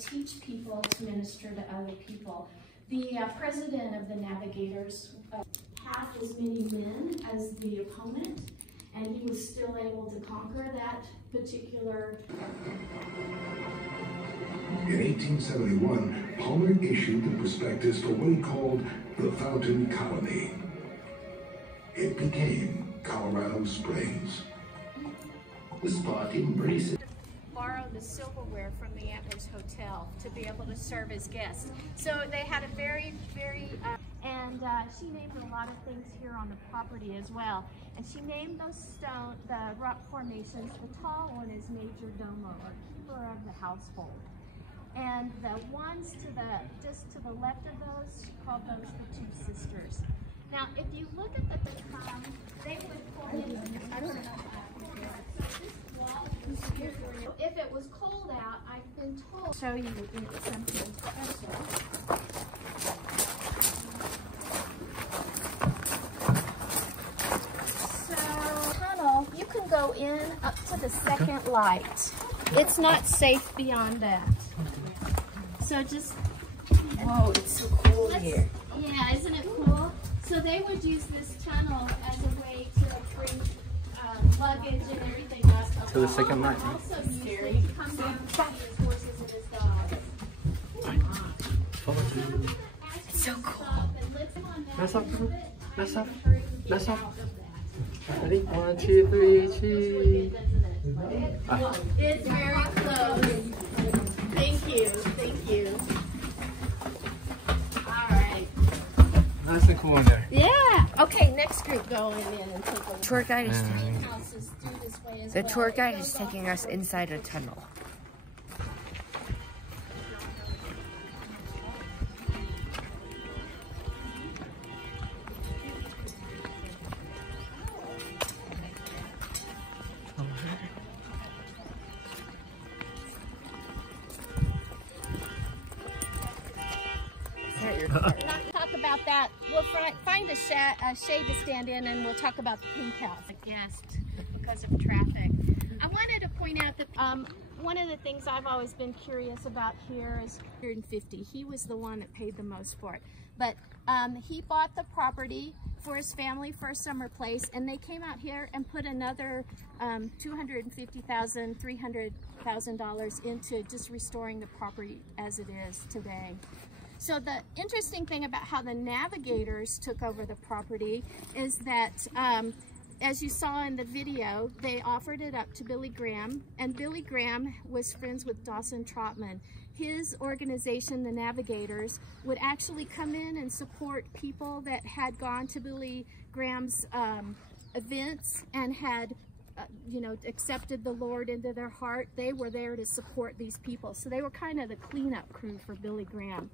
teach people to minister to other people. The president of the Navigators had as many men as the opponent, and he was still able to conquer that particular. In 1871, Palmer issued the prospectus for what he called the Fountain Colony. It became Colorado Springs. The spot embraces. Borrow the silverware from the Antlers Hotel to be able to serve as guests. So they had a very, and she named a lot of things here on the property as well. And she named those the rock formations. The tall one is Major Domo, or keeper of the household. And the ones just to the left of those, she called those the two sisters. Now, if you look at the they would pull in. I don't know. If it was cold out, I've been told. Show you something special. So, tunnel, you can go in up to the second light. It's not safe beyond that. So just. Whoa, it's so cool here. Yeah, isn't it cool? So they would use this tunnel as a way to bring luggage and everything up. To the second light. Also scary. Come down and his horses and his dogs. It's so cool. Mess up. Mess up. Mess up. Ready? 1, 2, 3, cheese. It's very close. Thank you. Thank you. That's the cool one there. Yeah. Okay, next group going in and take a look. Tour guide is The tour guide is taking us inside a tunnel. Talk about that. We'll find a shade to stand in, and we'll talk about the pink house. A guest because of traffic. I wanted to point out that one of the things I've always been curious about here is 150. He was the one that paid the most for it, but he bought the property for his family for a summer place, and they came out here and put another $250,000, $300,000 into just restoring the property as it is today. So the interesting thing about how the Navigators took over the property is that, as you saw in the video, they offered it up to Billy Graham, and Billy Graham was friends with Dawson Trotman. His organization, the Navigators, would actually come in and support people that had gone to Billy Graham's events and had accepted the Lord into their heart. They were there to support these people. So they were kind of the cleanup crew for Billy Graham.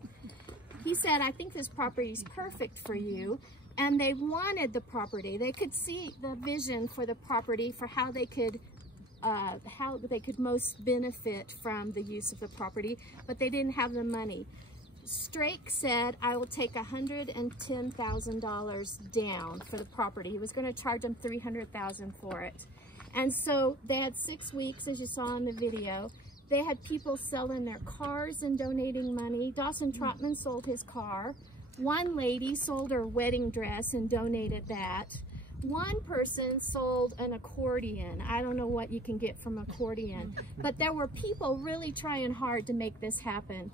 He said, I think this property is perfect for you. And they wanted the property. They could see the vision for the property for how they could most benefit from the use of the property, but they didn't have the money. Strake said, I will take $110,000 down for the property. He was going to charge them $300,000 for it. And so they had 6 weeks, as you saw in the video. They had people selling their cars and donating money. Dawson Trotman sold his car. One lady sold her wedding dress and donated that. One person sold an accordion. I don't know what you can get from accordion, but there were people really trying hard to make this happen.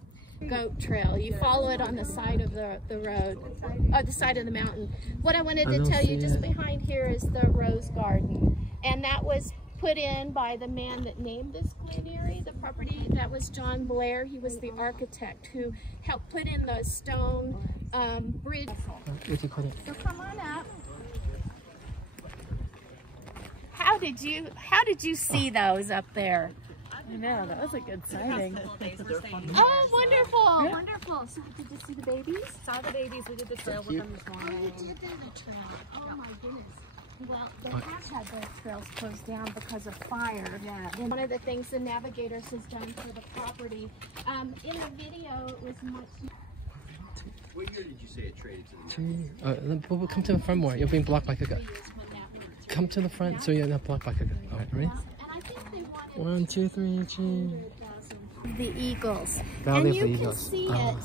Goat trail. You follow it on the side of the road, the side of the mountain. What I wanted to tell you, just behind here is the Rose Garden, and that was put in by the man that named this Glen Eyrie, the property. That was John Blair. He was the architect who helped put in the stone bridge. So come on up. How did you see those up there? I know, that was a good sighting. Oh, wonderful, wonderful. So did you see the babies? Saw the babies, we did the trail with them this morning. Oh, you did the trail. Oh my goodness. Well, they have had those trails closed down because of fire. Yeah. And one of the things the Navigators has done for the property, in the video, it was much. What year did you say it traded to the Come to the front more. You're being blocked by Gaga. Come to the front so you're not blocked by Gaga. All right, ready? 1, 2, 3, cheese. The Eagles. Valley and of you the can Eagles. see it.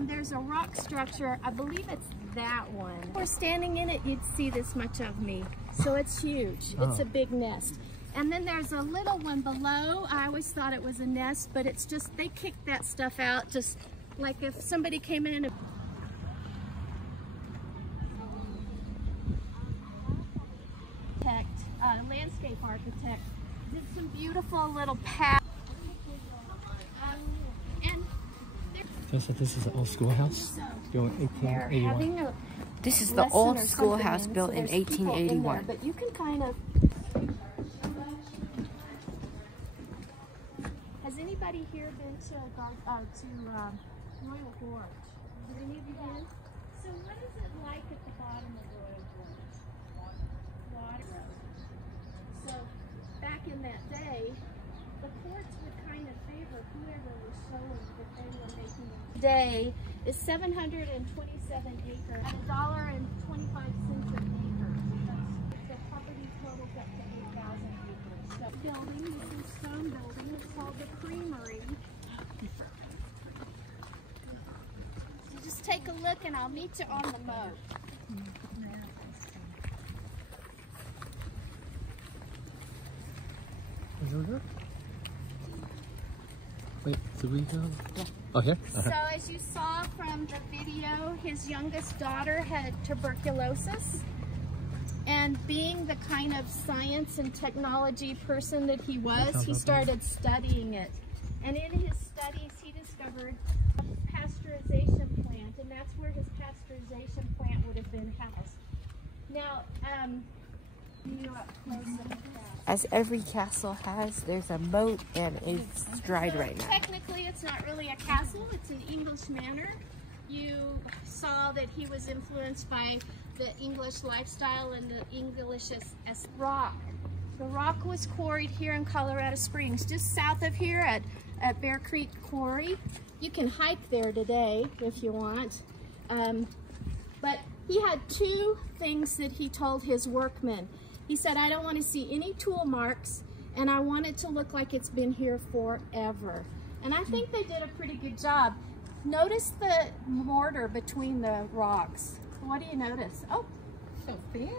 There's a rock structure. I believe it's that one. If we're standing in it, you'd see this much of me. So it's huge. It's a big nest. And then there's a little one below. I always thought it was a nest, but it's just, they kicked that stuff out just like if somebody came in and landscape architect did some beautiful little paths. So this is an old schoolhouse built in 1881. This is the old schoolhouse built in 1881. But you can kind of... Has anybody here been to Royal Gorge? Have any of you been? So what is it like at the bottom of Royal Gorge? Water. So back in that day, the courts would kind of favor whoever was showing that they were making it. Today is 727 acres at $1.25 an acre. The property totals up to 8,000 acres. So building, this is stone building. It's called the Creamery. So just take a look, and I'll meet you on the moat. Wait, do we go? Yeah. Oh, here? So as you saw from the video, his youngest daughter had tuberculosis. And being the kind of science and technology person that he was, he started studying it. And in his studies, he discovered a pasteurization plant, and that's where his pasteurization plant would have been housed. Now, you up close at the castle. As every castle has, there's a moat and it's dried So right now. technically, it's not really a castle, it's an English manor. You saw that he was influenced by the English lifestyle and the English as rock. The rock was quarried here in Colorado Springs, just south of here at Bear Creek Quarry. You can hike there today if you want. But he had two things that he told his workmen. He said, I don't want to see any tool marks, and I want it to look like it's been here forever. And I think they did a pretty good job. Notice the mortar between the rocks. What do you notice? Oh, So thin.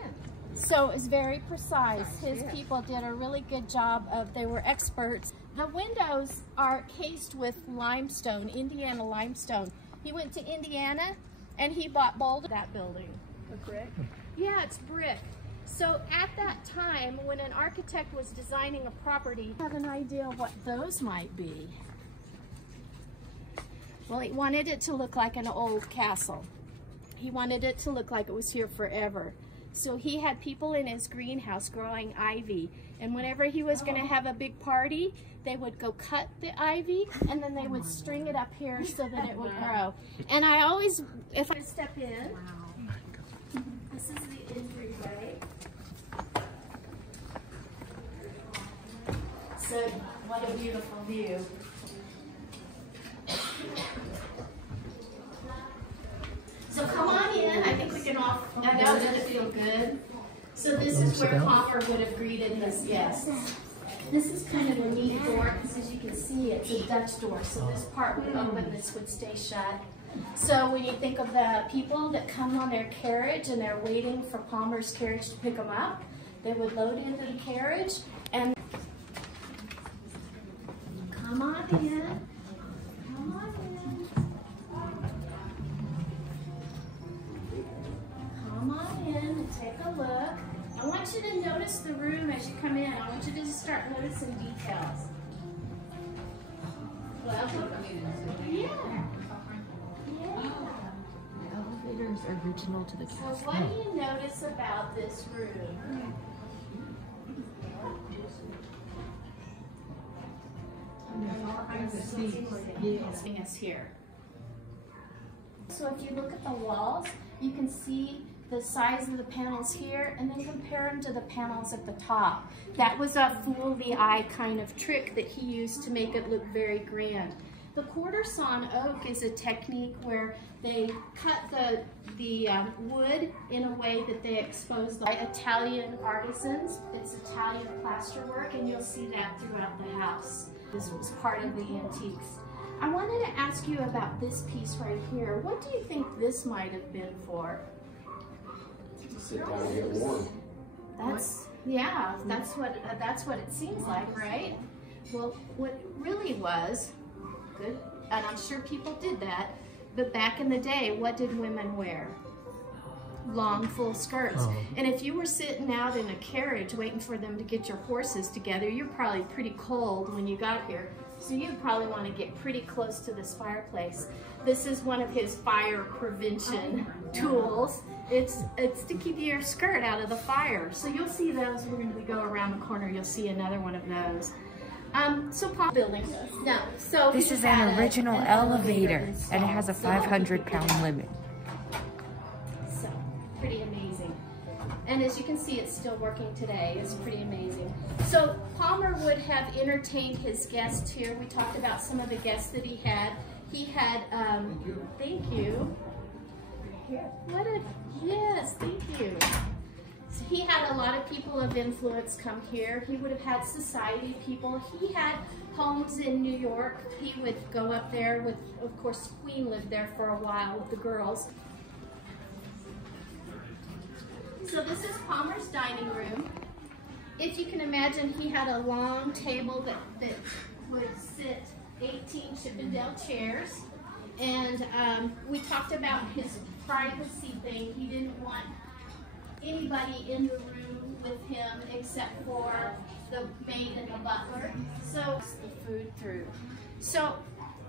so it's very precise. His people did a really good job they were experts. The windows are cased with limestone, Indiana limestone. He went to Indiana and he bought boulder that building. A brick. Yeah, it's brick. So at that time, when an architect was designing a property, have an idea of what those might be. Well, he wanted it to look like an old castle. He wanted it to look like it was here forever. So he had people in his greenhouse growing ivy. And whenever he was going to have a big party, they would go cut the ivy and then they would string it up here so that it would grow. And I always, if I step in, this is the entryway. So what a beautiful view. So come on in. I think we can all, I know, doesn't it feel good? So this is where Palmer would have greeted his guests. This is kind of a neat door because as you can see, it's a Dutch door. So this part would open, this would stay shut. So when you think of the people that come on their carriage and they're waiting for Palmer's carriage to pick them up, they would load into the carriage and come on in. Come on in. Come on in and take a look. I want you to notice the room as you come in. I want you to just start noticing details. Well, yeah. The elevator is original to the So castle. what do you notice about this room? Seeing us here. So if you look at the walls, you can see the size of the panels here and then compare them to the panels at the top. That was a fool the eye kind of trick that he used to make it look very grand. The quarter sawn oak is a technique where they cut the wood in a way that they expose the Italian artisans. It's Italian plasterwork, and you'll see that throughout the house. This was part of the antiques. I wanted to ask you about this piece right here. What do you think this might have been for? To sit down and get warm. That's what it seems like, right? Well, what it really was, good, and I'm sure people did that, but back in the day, what did women wear? Long, full skirts. Oh. And if you were sitting out in a carriage waiting for them to get your horses together, you're probably pretty cold when you got here. So you'd probably want to get pretty close to this fireplace. This is one of his fire prevention tools. It's to keep your skirt out of the fire. So you'll see those when we go around the corner. You'll see another one of those. So Paul building this. No, so this is an original elevator, and it has a 500-pound limit. So pretty amazing. And as you can see, it's still working today. It's pretty amazing. So Palmer would have entertained his guests here. We talked about some of the guests that he had. He had, thank you. Yes, thank you. So he had a lot of people of influence come here. He would have had society people. He had homes in New York. He would go up there with, of course, Queen lived there for a while with the girls. So this is Palmer's dining room. If you can imagine, he had a long table that would sit 18 Chippendale chairs. And we talked about his privacy thing. He didn't want anybody in the room with him except for the maid and the butler. So the food through. So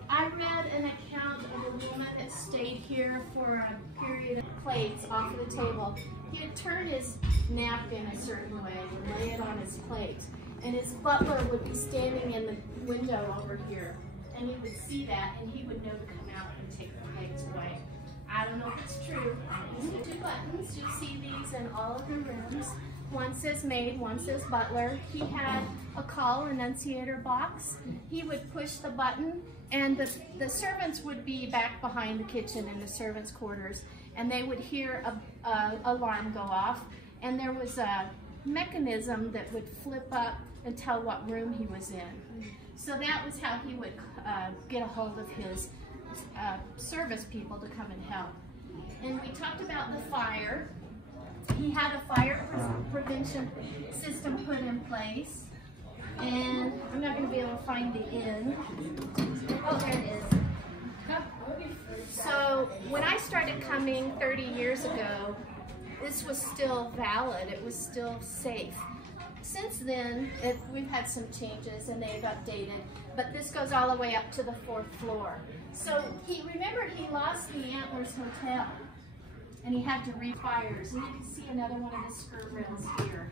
I read an account of a woman that stayed here for a period of plates off of the table. He would turn his napkin a certain way and lay it on his plate. And his butler would be standing in the window over here. And he would see that and he would know to come out and take the plates away. I don't know if it's true. These are 2 buttons. You'll see these in all of the rooms. One says maid, one says butler. He had a call annunciator box. He would push the button and the servants would be back behind the kitchen in the servants' quarters, and they would hear a alarm go off, and there was a mechanism that would flip up and tell what room he was in. So that was how he would get a hold of his service people to come and help. And we talked about the fire. He had a fire prevention system put in place. And I'm not going to be able to find the end. Oh, there it is. So when I started coming 30 years ago, this was still valid. It was still safe. Since then, we've had some changes and they've updated, but this goes all the way up to the 4th floor. So remember he lost the Antlers Hotel and he had to refires. And you can see another one of the skirt rooms here.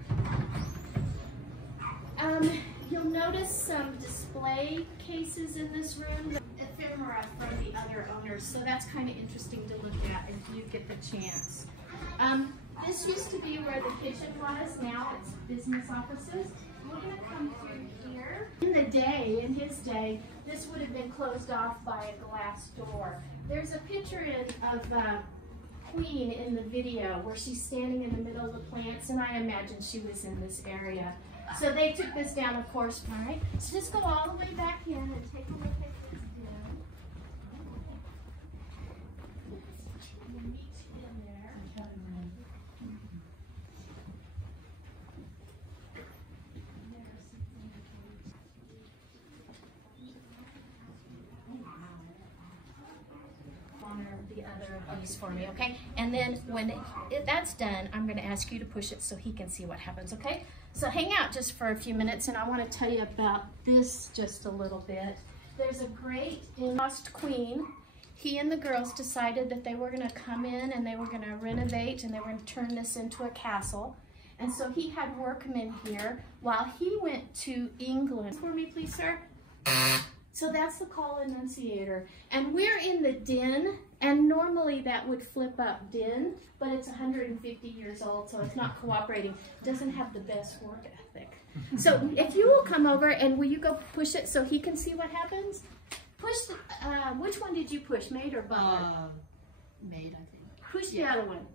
You'll notice some display cases in this room, ephemera from the other owners, so that's kind of interesting to look at if you get the chance. This used to be where the kitchen was, now it's business offices. We're going to come through here. In his day, this would have been closed off by a glass door. There's a picture of Queen in the video where she's standing in the middle of the plants, and I imagine she was in this area. So they took this down, of course. All right, so just go all the way back in and take a look at this den. We'll meet you in there. The other of these for me, okay? And then when that's done, I'm going to ask you to push it so he can see what happens, okay? So hang out just for a few minutes, and I want to tell you about this just a little bit. There's a great lost Queen. He and the girls decided that they were going to come in and they were going to renovate and they were going to turn this into a castle. And so he had workmen here while he went to England. For me, please, sir. So that's the call annunciator. And we're in the den, and normally that would flip up den, but it's 150 years old, so it's not cooperating. Doesn't have the best work ethic. So if you will come over and will you go push it so he can see what happens? Push the, which one did you push, maid or butler? Maid, I think. Push the other one.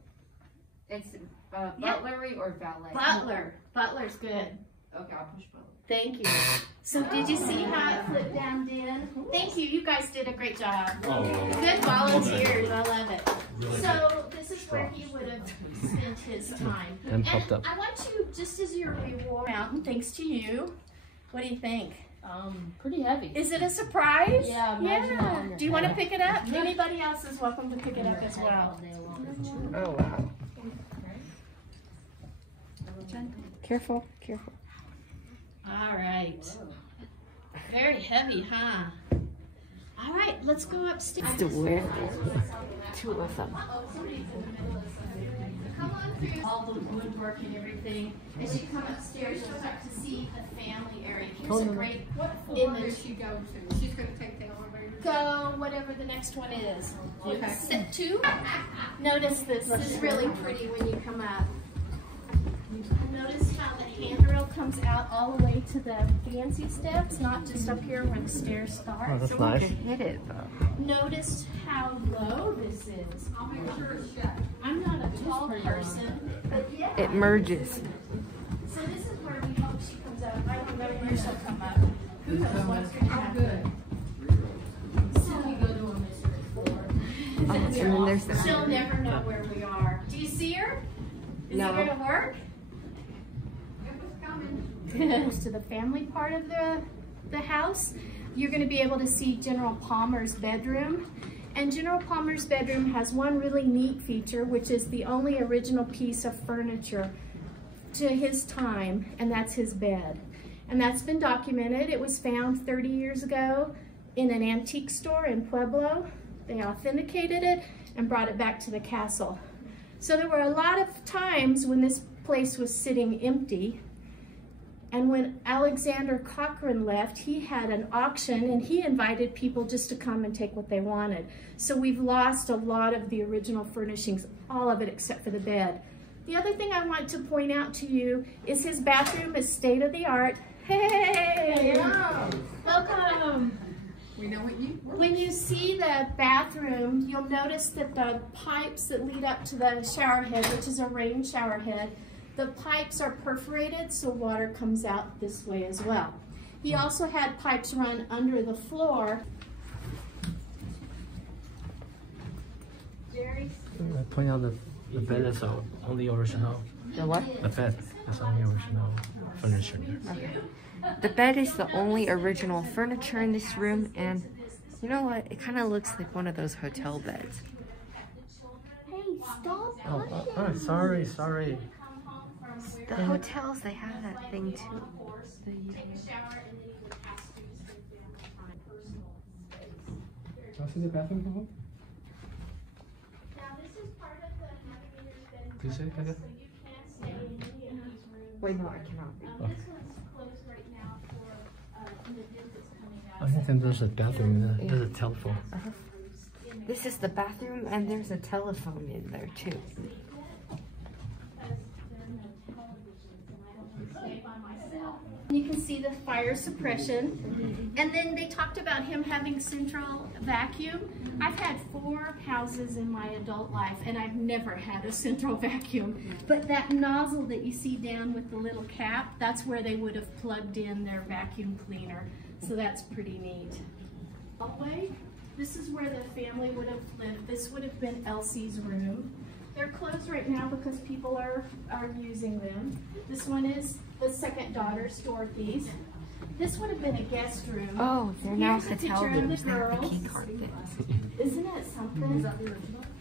It's butlery or valet? Butler. Butler's good. Okay, I'll push both. Thank you. So did you see how it flipped down, Dan? Thank you. You guys did a great job. Good volunteers. I love it. So this is where he would have spent his time. And popped up. I want you, just as your reward, mountain, thanks to you. What do you think? Pretty heavy. Is it a surprise? Yeah, imagine that on your Do you want to head. pick it up? Anybody else is welcome to pick it up as well. Oh, wow. Careful, careful. All right. Very heavy, huh? All right, let's go upstairs. To where? Two of them. Come on through all the woodwork and everything. As you come upstairs, you'll start to see the family area. Here's a great image. She go to? She's going to take the elevator. Go whatever the next one is. Okay. Set 2. Notice this. This is really pretty when you come up. Notice how the handrail comes out all the way to the fancy steps, not just up here where the stairs start. Oh, that's nice. Hit it though. Notice how low this is. I'll make sure it's shut. I'm not a tall person, but yeah. It merges. So this is where we hope she comes up. I don't know where she'll come up. Who knows what's going to happen. So we go to a mystery floor. And then there's the She'll never know where we are. Do you see her? Is No. it going to work? To the family part of the house, you're going to be able to see General Palmer's bedroom. And General Palmer's bedroom has one really neat feature, which is the only original piece of furniture to his time, and that's his bed. And that's been documented. It was found 30 years ago in an antique store in Pueblo. They authenticated it and brought it back to the castle. So there were a lot of times when this place was sitting empty. And when Alexander Cochrane left, he had an auction and he invited people just to come and take what they wanted. So we've lost a lot of the original furnishings, all of it except for the bed. The other thing I want to point out to you is his bathroom is state of the art. Hey! Welcome! We know what you When you see the bathroom, you'll notice that the pipes that lead up to the shower head, which is a rain shower head, the pipes are perforated so water comes out this way as well. He also had pipes run under the floor. Jerry? Point out the bed is only original. The what? The bed is only original furniture there. Okay. The bed is the only original furniture in this room, and you know what? It kind of looks like one of those hotel beds. Hey, stop! Oh, sorry. The hotels, they have that thing too. Can I see the bathroom from home? Now this is part of the navigator's bedroom. Can you see it, Becca? So you can't stay in any of these rooms. Wait, no, I cannot. This one's closed right now for the visits coming out. I think there's a bathroom there. There's a telephone. This is the bathroom, and there's a telephone in there too. You can see the fire suppression. And then they talked about him having central vacuum. I've had 4 houses in my adult life and I've never had a central vacuum. But that nozzle that you see down with the little cap, that's where they would have plugged in their vacuum cleaner. So that's pretty neat. Hallway. This is where the family would have lived. This would have been Elsie's room. They're closed right now because people are using them. This one is the second daughter's, Dorothy's. This would have been a guest room. Oh, they're now Here's a picture hotel of the rooms, not the girls. key carpets. Isn't it something?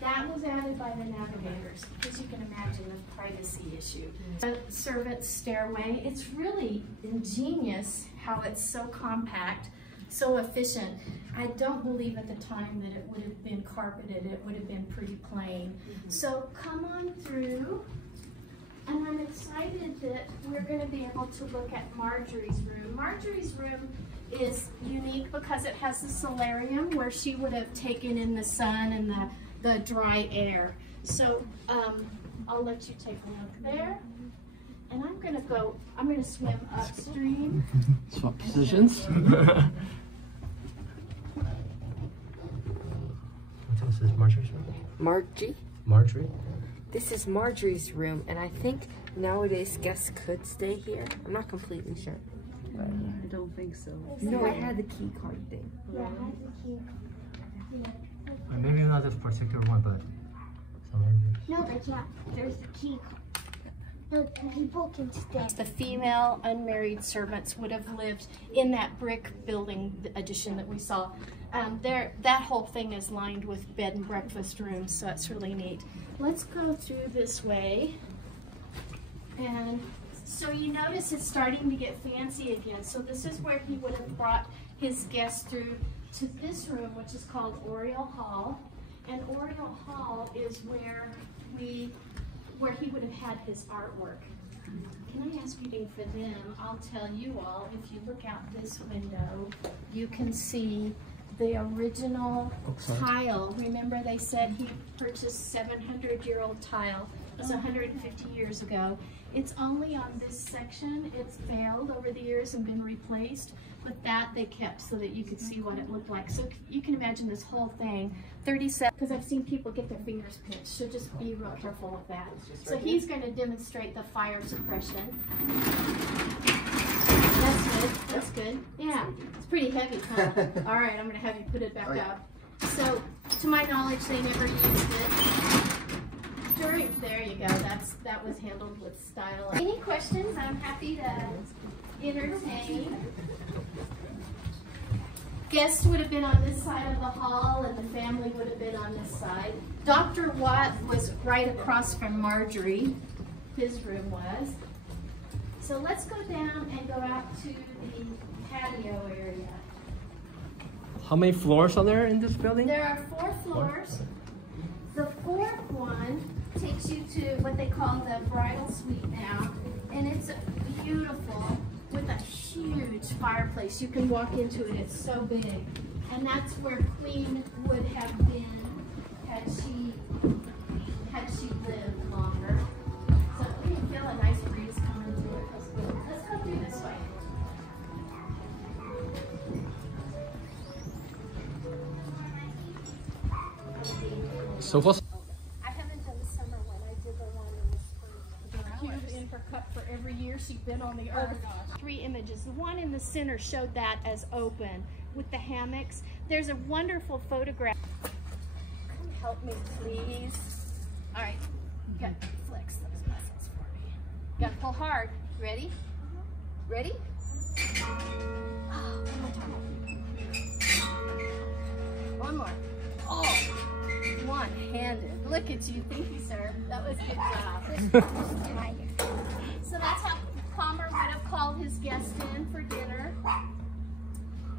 That was added by the navigators because you can imagine the privacy issue. The servant's stairway, it's really ingenious how it's so compact, so efficient. I don't believe at the time that it would have been carpeted. It would have been pretty plain. So come on through. And I'm excited that we're going to be able to look at Marjorie's room. Marjorie's room is unique because it has the solarium where she would have taken in the sun and the dry air. So I'll let you take a look there. And I'm going to swim upstream. Swap positions. What else is Marjorie's room? Margie? Marjorie? This is Marjorie's room, and I think nowadays guests could stay here. I'm not completely sure. But I don't think so. no, it had the key card thing. Yeah, it has the key. Maybe not this particular one, but No, but yeah, there's the key card. No, people can stay. The female unmarried servants would have lived in that brick building addition that we saw. That whole thing is lined with bed and breakfast rooms, so that's really neat. Let's go through this way. And so you notice it's starting to get fancy again. So this is where he would have brought his guests through to this room, which is called Oriole Hall. And Oriole Hall is where he would have had his artwork. Can I ask you for them? I'll tell you all, if you look out this window, you can see the original tile. Remember they said he purchased 700-year-old tile. It was 150 years ago. It's only on this section. It's failed over the years and been replaced, but that they kept so that you could see what it looked like. So you can imagine this whole thing, 37, because I've seen people get their fingers pinched, so just be real careful with that. So he's going to demonstrate the fire suppression. That's good, that's good. Yeah, it's pretty heavy, huh? All right, I'm going to have you put it back up. So, to my knowledge, they never used it. There you go, that was handled with style. Any questions? I'm happy to entertain. Guests would have been on this side of the hall and the family would have been on this side. Dr. Watt was right across from Marjorie, his room was. So let's go down and go out to the patio area. how many floors are there in this building? There are 4 floors. The 4th one takes you to what they call the Bridal Suite now, and it's beautiful with a huge fireplace. You can walk into it, it's so big. And that's where Queen would have been had she lived longer. So we can feel a nice breeze coming through it. Let's go through this way. So what's I haven't done the summer one. I did the one in the spring. Cube in her cup for every year she's been on the earth. 3 images. The one in the center showed that as open with the hammocks. There's a wonderful photograph. Come help me, please. All right, you got to flex those muscles for me. You got to pull hard. Ready? Ready? Oh, one more. Oh, one-handed. Look at you. Thank you, sir. That was a good job. So that's how Palmer would have called his guests in for dinner.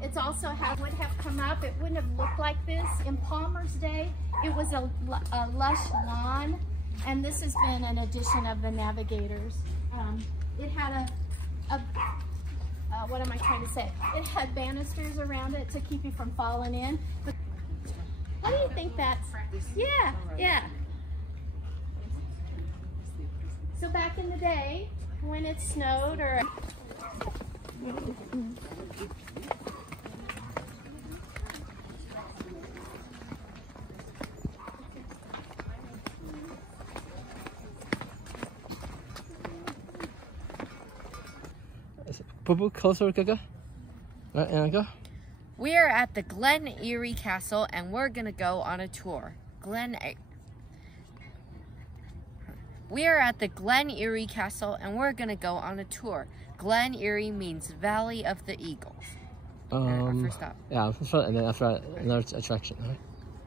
It's also how it would have come up. It wouldn't have looked like this. In Palmer's day, it was a lush lawn, and this has been an addition of the Navigators. It had what am I trying to say? It had banisters around it to keep you from falling in. But how do you think that's? Yeah, yeah. So back in the day, when it snowed or closer, Gaga? Right, and go. We are at the Glen Eyrie Castle, and we're gonna go on a tour. We are at the Glen Eyrie Castle, and we're gonna go on a tour. Glen Eyrie means Valley of the Eagles. Our first stop. Yeah, and then after that, another attraction. Right?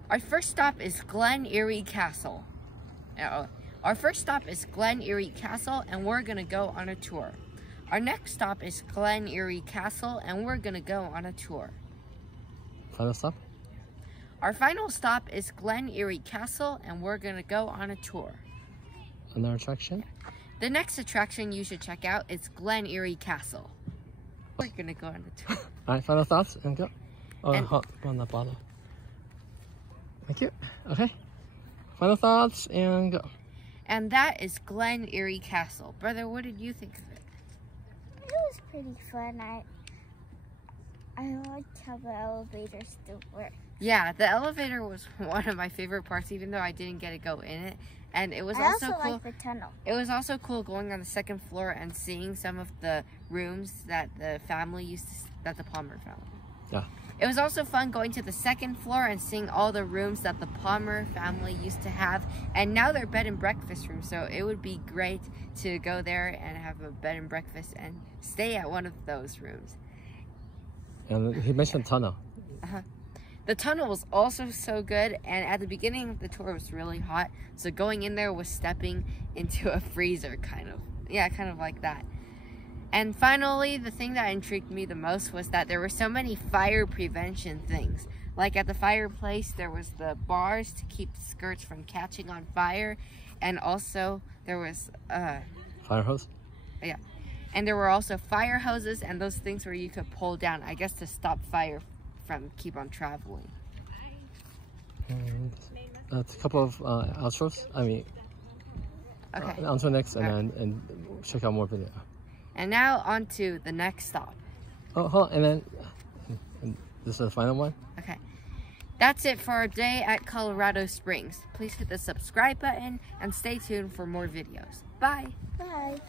Our first stop is Glen Eyrie Castle. Our first stop is Glen Eyrie Castle, and we're gonna go on a tour. Our next stop is Glen Eyrie Castle, and we're gonna go on a tour. Final stop? Our final stop is Glen Eyrie Castle, and we're gonna go on a tour. Another attraction? The next attraction you should check out is Glen Eyrie Castle. We're gonna go on a tour. Alright, final thoughts and go. Oh, And- hot on the bottle. Thank you. Okay. Final thoughts and go. And that is Glen Eyrie Castle. Brother, what did you think of it? It was pretty fun. I liked how the elevator still worked. Yeah, the elevator was one of my favorite parts, even though I didn't get to go in it. And it was I also also cool. like the tunnel. It was also cool going on the second floor and seeing some of the rooms that the family used to, that the Palmer family. Yeah. It was also fun going to the second floor and seeing all the rooms that the Palmer family used to have. And now they're bed and breakfast rooms, so it would be great to go there and have a bed and breakfast and stay at one of those rooms. And he mentioned tunnel. The tunnel was also so good, and at the beginning of the tour it was really hot, so going in there was stepping into a freezer, kind of like that. And finally, the thing that intrigued me the most was that there were so many fire prevention things. Like at the fireplace, there was the bars to keep skirts from catching on fire, and also there was Fire hose? Yeah, and there were also fire hoses and those things where you could pull down, I guess, to stop fire from keep on traveling. And a couple of outros. I mean, Okay. until next, and Alright. then and check out more video. And now on to the next stop. Oh, hold on, and then and this is the final one. Okay. That's it for our day at Colorado Springs. Please hit the subscribe button and stay tuned for more videos. Bye. Bye.